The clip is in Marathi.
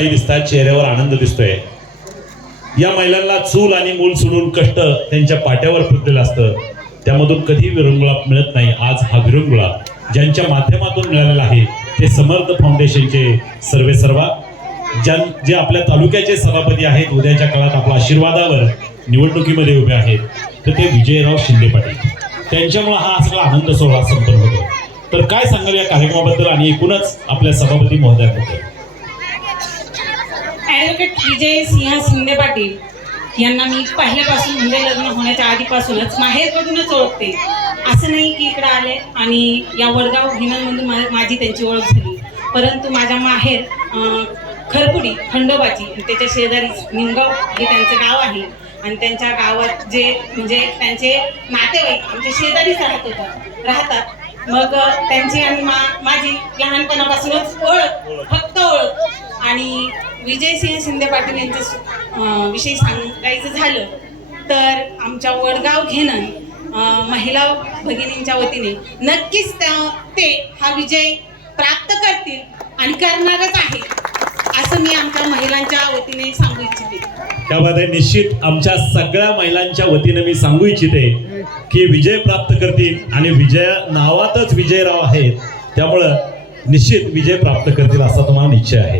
उत्साही दिसतात चेहऱ्यावर आनंद दिसतोय. या महिलांना चूल आणि मूल सोडून कष्ट त्यांच्या पाट्यावर फुटलेलं असतं. त्यामधून कधी विरंगुळा मिळत नाही. आज हा विरंगुळा ज्यांच्या माध्यमातून मिळालेला आहे ते समर्थ फाउंडेशनचे सर्वे सर्वा. ज्यां जे आपल्या तालुक्याचे सभापती आहेत उद्याच्या काळात आपल्या आशीर्वादावर निवडणुकीमध्ये उभे आहेत तर ते विजयराव शिंदे पाटील. त्यांच्यामुळे हा सगळा आनंद सोहळा संपन्न होतो. तर काय सांगाल या कार्यक्रमाबद्दल आणि एकूणच आपल्या सभापती महोदयाबद्दल? ॲडव्होकेट विजय सिंह शिंदे पाटील यांना मी पहिल्यापासून म्हणजे लग्न होण्याच्या आधीपासूनच माहेरकडूनच ओळखते. असं नाही की इकडं आले आणि या वडगाव हिनमधून मा माझी त्यांची ओळख झाली. परंतु माझ्या माहेर खरपुडी खंडोबाची त्याच्या शेजारी निमगाव हे त्यांचं गाव आहे. आणि त्यांच्या गावात जे म्हणजे त्यांचे नातेवाईक आमचे शेजारीच राहत होतात राहतात. मग त्यांची आणि मा माझी लहानपणापासूनच ओळख फक्त ओळख. आणि विजयसिंह शिंदे पाटील यांच्या अं, विषयी सांगायचं झालं तर आमच्या वडगाव घेणं महिला भगिनींच्या वतीने नक्कीच त्या- ते हा विजय प्राप्त करतील आणि करणारच आहे असं मी आमच्या महिलांच्या वतीने सांगू इच्छिते. त्यामध्ये निश्चित आमच्या सगळ्या महिलांच्या वतीनं मी सांगू इच्छिते की विजय प्राप्त करतील आणि विजय नावातच विजयराव आहेत. त्यामुळं निश्चित विजय प्राप्त करतील असा तुम्हाला निश्चय आहे.